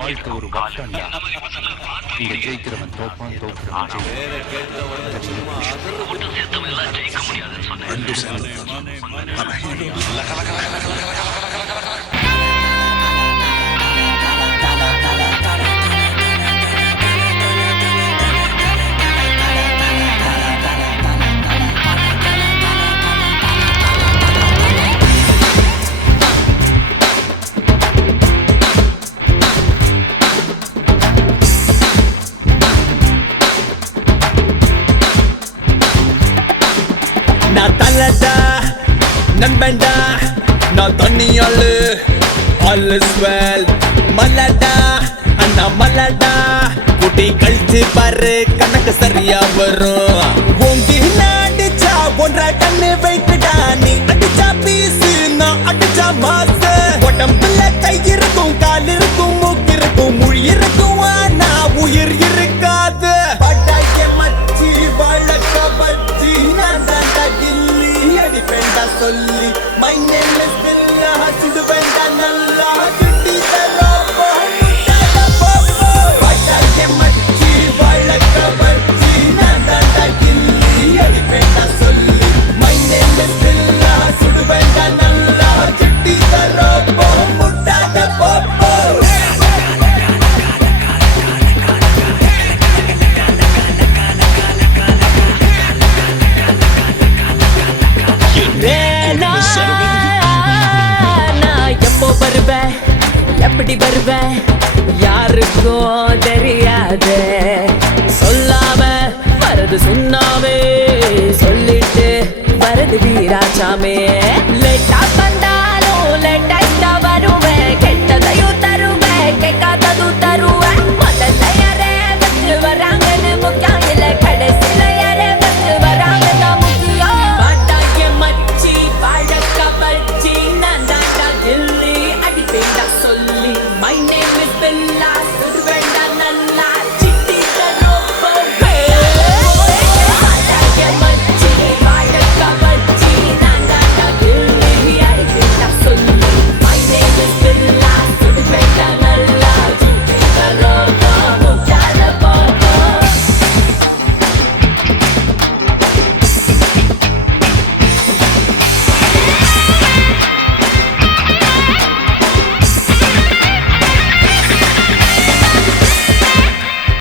வாழ்க்கை ஒரு வட்டம்டா. இங்க ஜெயிக்கிறவன் தோப்பான், தோக்கிறவன் நான் தலடா நண்பன்டா, நான் தண்ணியாளு all is well. மலடா அண்ணா மலடா, குட்டி கழிச்சு பாரு கணக்கு சரியா வரும். ஓங்கி அடிச்சா 1.5 டன் வெயிட்டுடா, நீ அடிச்சா பீஸு நான் அடிச்சா மாசு. உடம்புல கை இருக்கும், கால் இருக்கும், மூக்கு இருக்கும், மொழி இருக்கும், ஆனா உயிர் இருக்காது. பட்டாய மச்சி வழக்க பச்சி நான் தாண்டா கில்லி, அடிப்பேண்டா சொல்லி my name is Billa, சுடுவேண்டா நல்லா சுட்டி தரோப்போ முட்டாத போப்போ. பட்டாய மச்சி வழக்க பச்சி நான் தாண்டா கில்லி, அடிப்பேண்டா சொல்லி my name is Billa, சுடுவேண்டா நல்லா சுட்டி தரோப்போ முட்டாத போப்போ. நான் எப்போ வருவேன், எப்படி வருவேன் யாருக்கும் தெரியாது. சொல்லாம வரது சொன்னாவே, சொல்லிட்டு வரது வீராசாமே.